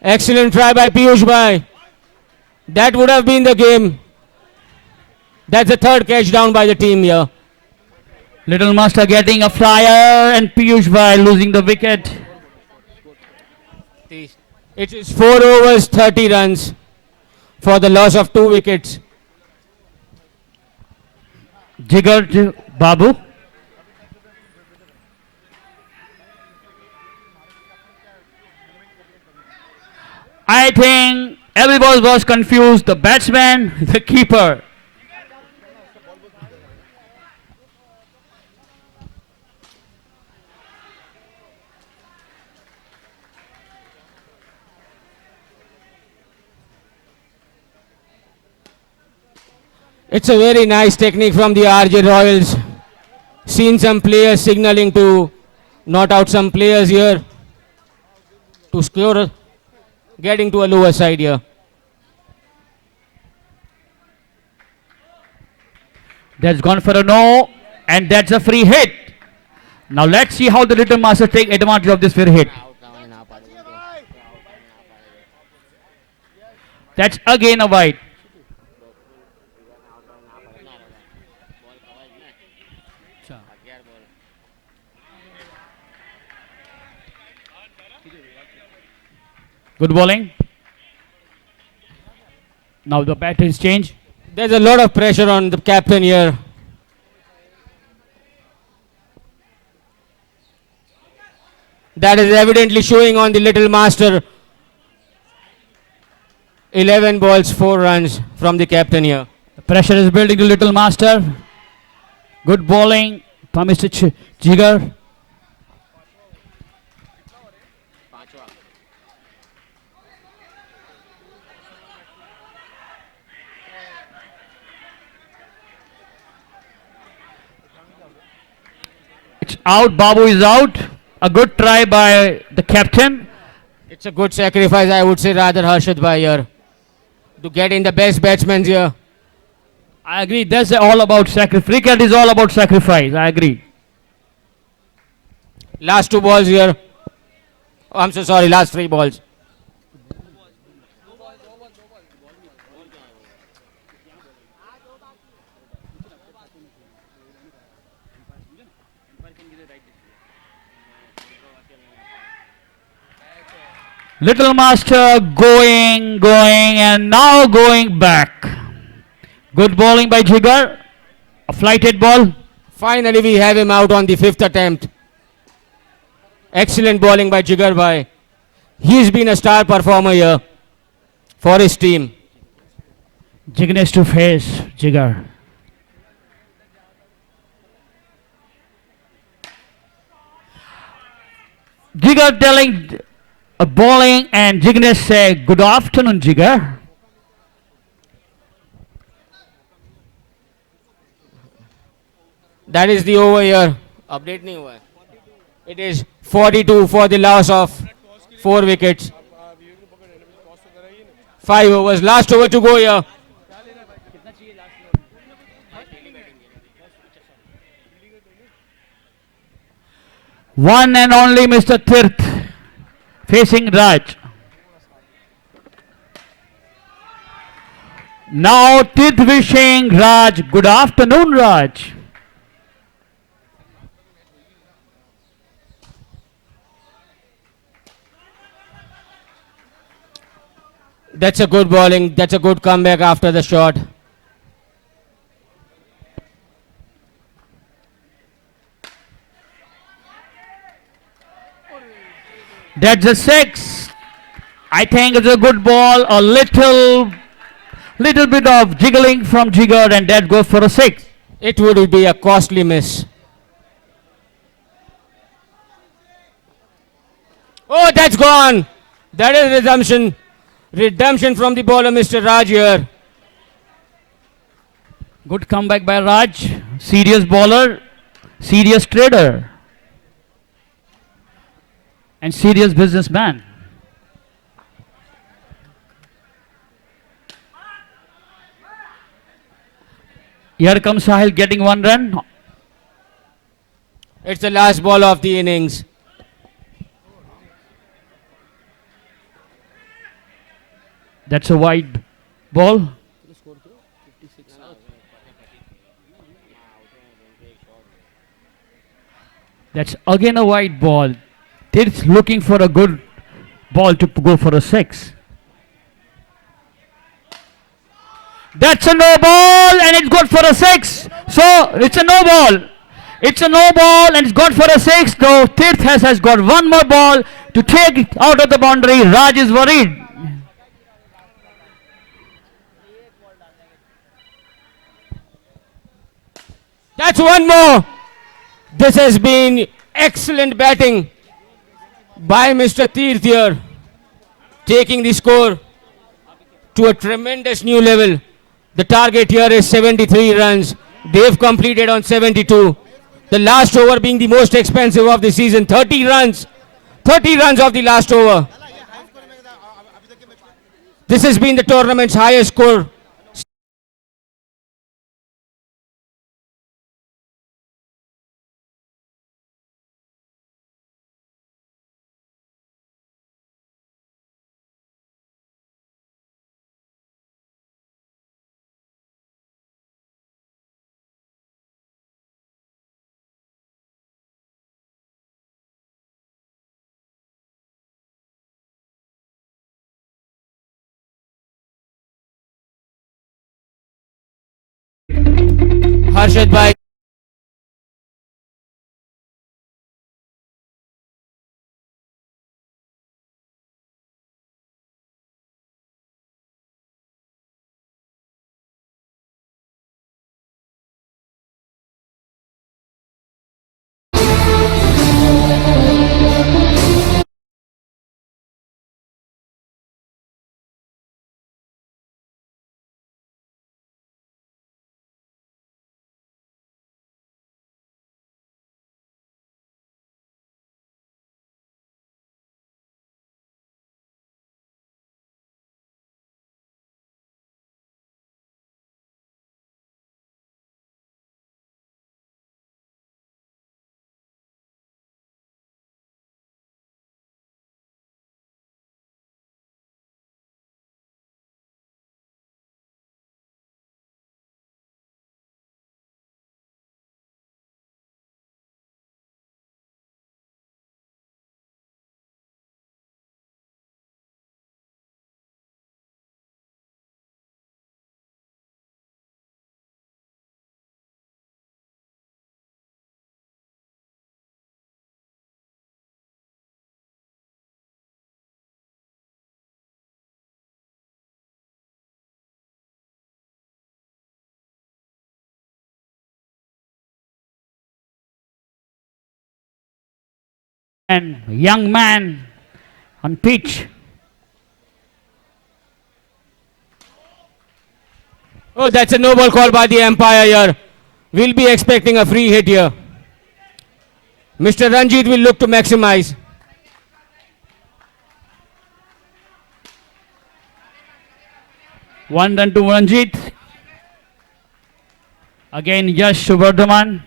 Excellent try by Piyush Bhai. That would have been the game. That's the third catch down by the team here. Little Master getting a flyer and Piyush Bhai losing the wicket. It is 4 overs, 30 runs for the loss of 2 wickets. Jigar Babu. I think everybody was confused. The batsman, the keeper. It's a very nice technique from the RJ Royals. Seen some players signaling to not out some players here to score, getting to a lower side here. That's gone for a no, and that's a free hit. Now let's see how the Little Master take advantage of this free hit. That's again a wide. Good bowling. Now the batter is changed. There's a lot of pressure on the captain here. That is evidently showing on the Little Master. 11 balls, 4 runs from the captain here. The pressure is building to Little Master. Good bowling from Mr. Jigar. It's out. Babu is out. A good try by the captain. It's a good sacrifice, I would say, rather Harshad Bhai here. To get in the best batsmen here. I agree. That's all about sacrifice. Cricket is all about sacrifice. I agree. Last 2 balls here. Oh, I'm so sorry, last 3 balls. Little Master going, and now going back. Good bowling by Jigar. A flighted ball. Finally, we have him out on the 5th attempt. Excellent bowling by Jigar Bhai. He's been a star performer here for his team. Jignesh to face Jigar. Jigar telling a bowling and Jignesh say, good afternoon, Jigar. That is the over here. Update nahi hua hai. It is 42 for the loss of 4 wickets. 5 overs. Last over to go here. One and only Mr. Tirth facing Raj. Now Tirth wishing Raj good afternoon, Raj. That's a good bowling. That's a good comeback after the shot. That's a 6. I think it's a good ball. A little bit of jiggling from Jigar, and that goes for a 6. It would be a costly miss. Oh, that's gone. That is redemption. Redemption from the bowler, Mr. Raj here. Good comeback by Raj. Serious bowler, serious trader, and serious businessman. Here comes Sahil getting 1 run. It's the last ball of the innings. That's a wide ball. That's again a wide ball. Tirth looking for a good ball to go for a 6. That's a no ball and it's good for a 6. So it's a no ball. It's a no ball and it's good for a 6. Though Tirth has got one more ball to take it out of the boundary. Raj is worried. That's one more. This has been excellent batting by Mr. Tirth here, taking the score to a tremendous new level. The target here is 73 runs. They've completed on 72. The last over being the most expensive of the season. 30 runs. 30 runs of the last over. This has been the tournament's highest score. Harshad bhai. And young man on pitch. Oh, that's a no ball call by the umpire here. We'll be expecting a free hit here. Mr. Ranjit will look to maximize. One run to Ranjit. Again, Yash Subardhaman.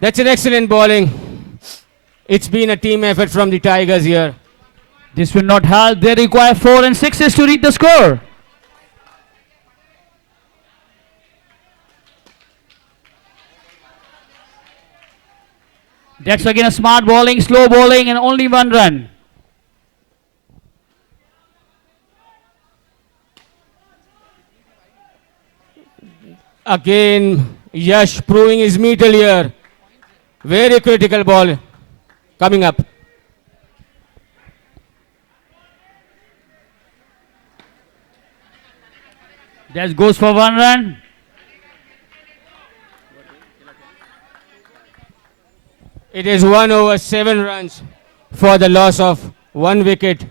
That's an excellent bowling. It's been a team effort from the Tigers here. This will not help. They require 4 and 6s to read the score. That's again a smart bowling, slow bowling, and only one run. Again, Yash proving his mettle here. Very critical ball coming up. That goes for one run. It is 1 over 7 runs for the loss of 1 wicket.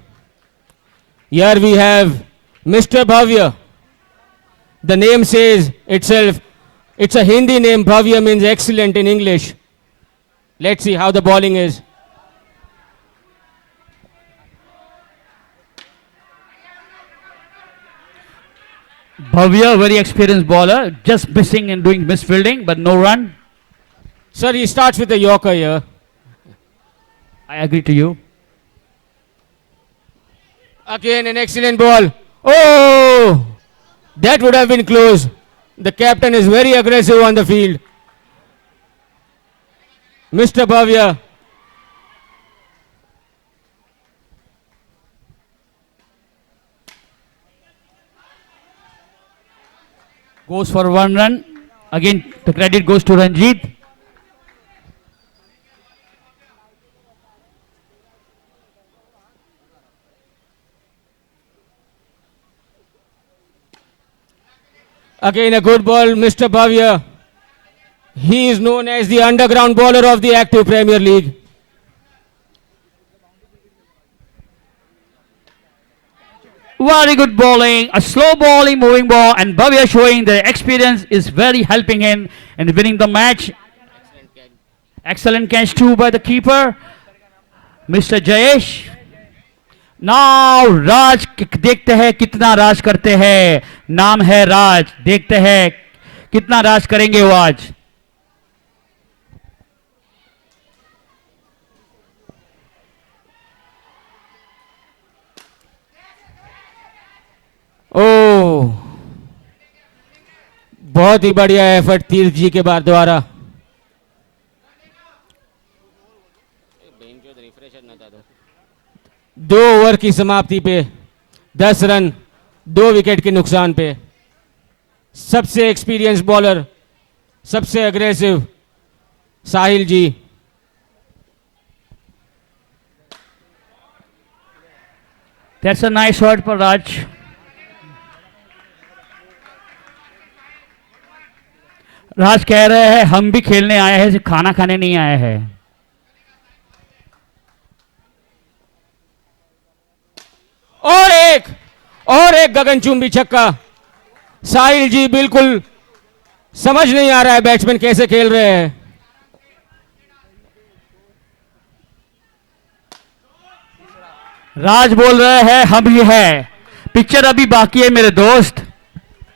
Here we have Mr. Bhavya. The name says itself. It's a Hindi name. Bhavya means excellent in English. Let's see how the bowling is. Bhavya, very experienced bowler, just missing and doing misfielding, but no run. Sir, he starts with a Yorker here. I agree to you. Again, an excellent ball. Oh, that would have been close. The captain is very aggressive on the field. Mr. Bhavya. Goes for 1 run. Again, the credit goes to Ranjit. Again, a good ball, Mr. Bhavya. He is known as the underground bowler of the active Premier League. Very good bowling, a slow bowling, moving ball, and Bhavya showing the experience is very helping him in winning the match. Excellent catch too by the keeper, Mr. Jayesh. Now राज देखते हैं कितना राज करते हैं. नाम है राज, देखते हैं कितना राज करेंगे वो आज. ओह, बहुत ही बढ़िया एफर्ट तीर्थ जी के बाद द्वारा. दो ओवर की समाप्ति पे 10 रन, 2 विकेट के नुकसान पे सबसे एक्सपीरियंस बॉलर, सबसे aggressive Sahil ji. That's a nice shot for Raj. Raj कह रहे हैं हम भी खेलने आए हैं, सिर्फ खाना खाने नहीं आए हैं. और एक गगनचुंबी छक्का. साहिल जी बिल्कुल समझ नहीं आ रहा है बैट्समैन कैसे खेल रहे हैं. राज बोल रहे हैं हम ही है, पिक्चर अभी बाकी है मेरे दोस्त.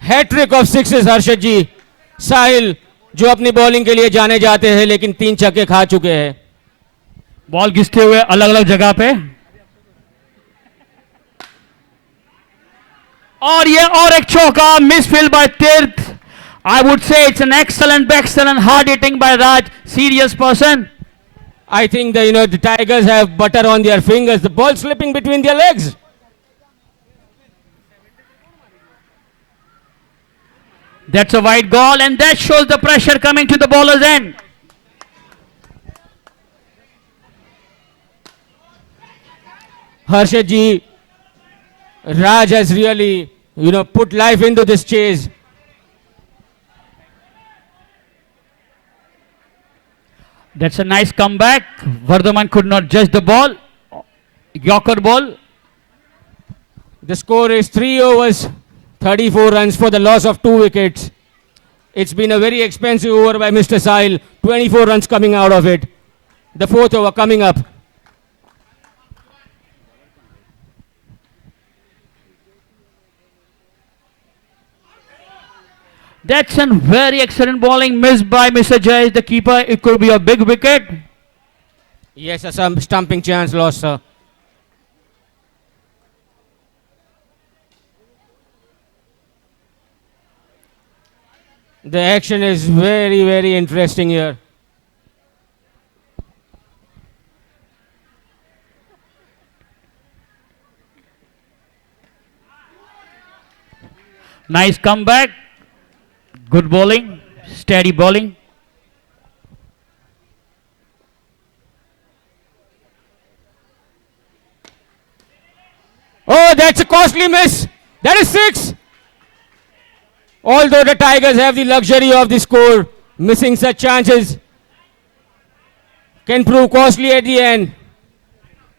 हैट्रिक ऑफ सिक्सेस हर्षद जी. साहिल जो अपनी बॉलिंग के लिए जाने जाते हैं लेकिन 3 छक्के खा चुके हैं. बॉल घिसते हुए अलग अलग जगह पे. और ये और एक चौका, मिसफील्ड बाय तीर्थ. I would say it's an excellent hard hitting by Raj, serious person. I think the Tigers have butter on their fingers. The ball slipping between their legs. That's a wide goal and that shows the pressure coming to the bowler's end. Harshad ji, Raj has really, put life into this chase. That's a nice comeback. Vardhaman could not judge the ball. Yorker ball. The score is 3 overs, 34 runs for the loss of 2 wickets. It's been a very expensive over by Mr. Sahil. 24 runs coming out of it. The 4th over coming up. That's a very excellent bowling missed by Mr. Jay, the keeper. It could be a big wicket. Yes, a stumping chance lost, sir. The action is very, very interesting here. Nice comeback. Good bowling. Steady bowling. Oh, that's a costly miss. That is 6. Although the Tigers have the luxury of the score, missing such chances can prove costly at the end.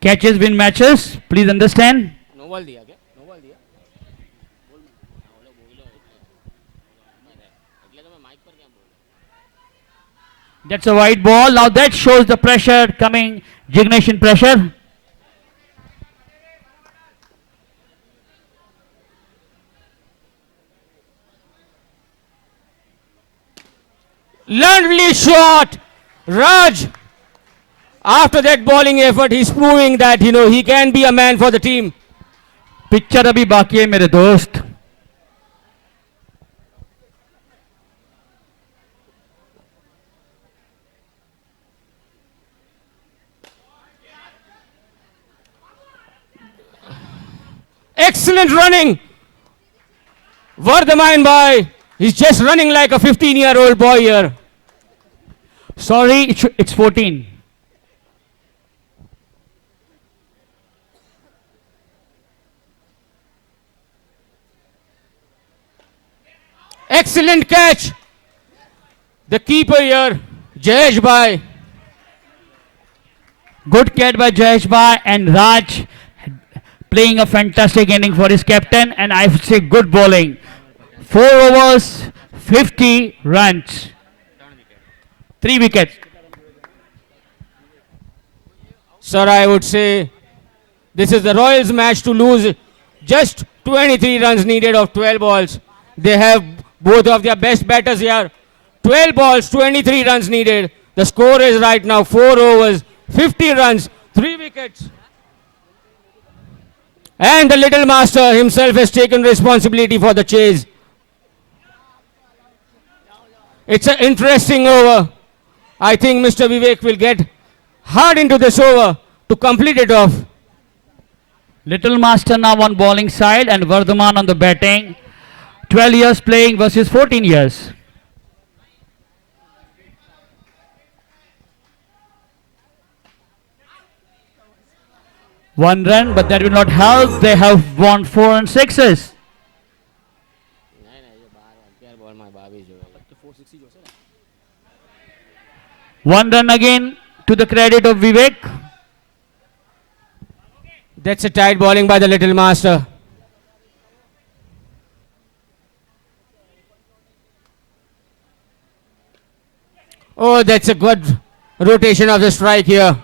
Catches win matches. Please understand. No ball diya kya? No ball diya. That's a wide ball. Now that shows the pressure coming. Jignation pressure. Lovely shot. Raj, after that bowling effort, he's proving that, he can be a man for the team. Picture अभी बाकी है मेरे दोस्त. Excellent running. Vardhaman boy, he's just running like a 15-year-old boy here. Sorry, it's 14. Excellent catch. The keeper here, Jayesh bhai. Good catch by Jayesh Bhai, and Raj playing a fantastic inning for his captain, and I would say good bowling. 4 overs, 50 runs. 3 wickets. Sir, I would say this is the Royals match to lose. Just 23 runs needed of 12 balls. They have both of their best batters here. 12 balls, 23 runs needed. The score is right now 4 overs, 50 runs, 3 wickets. And the little master himself has taken responsibility for the chase. It's an interesting over. I think Mr. Vivek will get hard into this over to complete it off. Little Master now on bowling side and Vardhaman on the batting. 12 years playing versus 14 years. One run, but that will not help. They have won 4 and 6s. One run again to the credit of Vivek. That's a tight bowling by the little master. Oh, that's a good rotation of the strike here.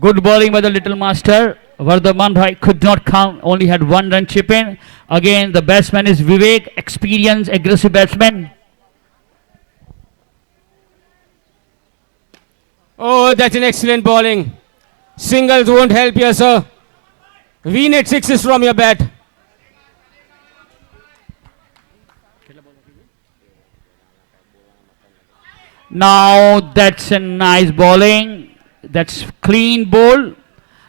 Good bowling by the little master. Vardhaman Bhai could not count, only had 1 run chip in. Again, the batsman is Vivek, experienced, aggressive batsman. Oh, that's an excellent bowling. Singles won't help you, sir. We need 6s from your bat. Now that's a nice bowling. That's clean bowl.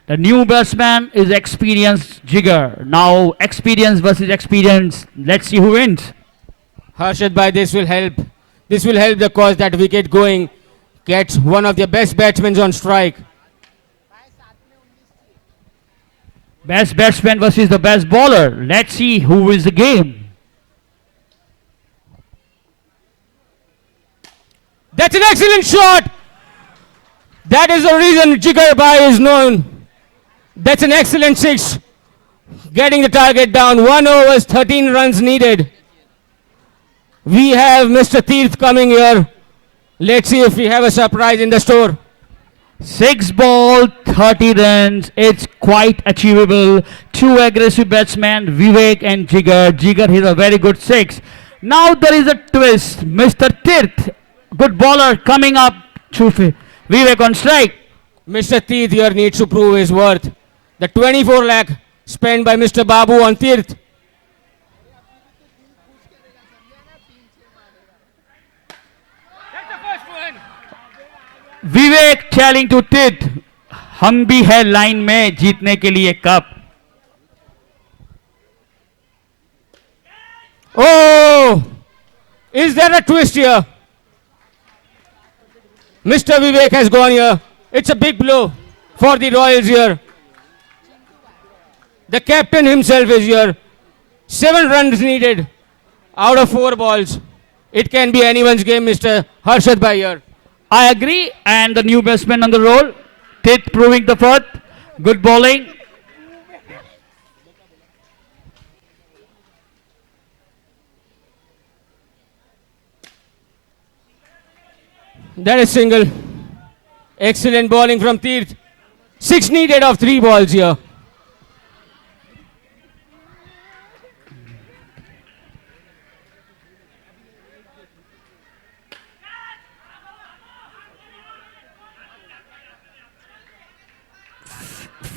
The new batsman is experienced Jigger. Now experience versus experience. Let's see who wins. Harshad bhai, this will help. This will help the cause that wicket going gets one of their best batsmen on strike. Best batsman versus the best bowler. Let's see who wins the game. That's an excellent shot. That is the reason Jigar Bhai is known. That's an excellent 6. Getting the target down. 1 over, 13 runs needed. We have Mr. Tirth coming here. Let's see if we have a surprise in the store. 6 ball, 30 runs. It's quite achievable. 2 aggressive batsmen, Vivek and Jigger. Jigger is a very good 6. Now there is a twist. Mr. Tirth, good bowler coming up to Vivek on strike. Mr. Tirth here needs to prove his worth. The 24 lakh spent by Mr. Babu on Tirth. Vivek challenge to टिट, हम भी है line में जीतने के लिए cup. Oh, is there a twist here? Mr. Vivek has gone here. It's a big blow for the Royals here. The captain himself is here. 7 runs needed out of 4 balls. It can be anyone's game, Mr. Harshad bhai here. I agree, and the new batsman on the roll. Tit proving the fourth. Good bowling. That is single. Excellent bowling from Tirth. 6 needed of 3 balls here.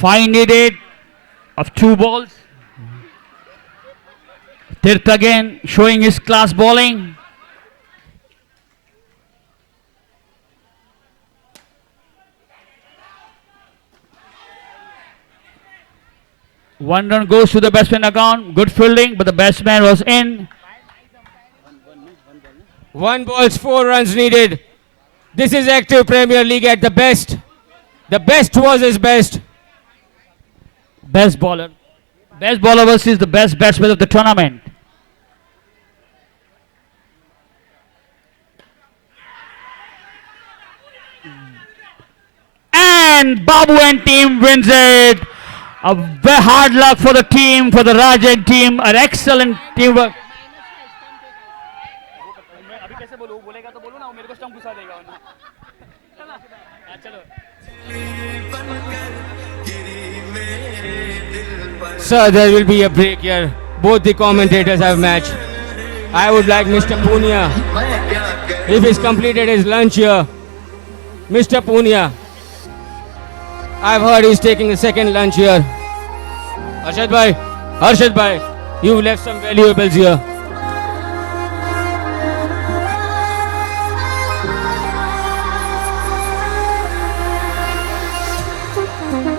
5 needed of 2 balls. Tirth again showing his class bowling. One run goes to the batsman account. Good fielding, but the batsman was in. 1 balls, 4 runs needed. This is active Premier League at the best. The best was his best. Best bowler. Best bowler versus the best batsman of the tournament. And Babu and team wins it. A very hard luck for the team, for the Rajan team. An excellent teamwork. Sir, there will be a break here. Both the commentators have match. I would like Mr. Punia, if he's completed his lunch here. Mr. Punia, I've heard he's taking a second lunch here. Harshad bhai, you've left some valuables here.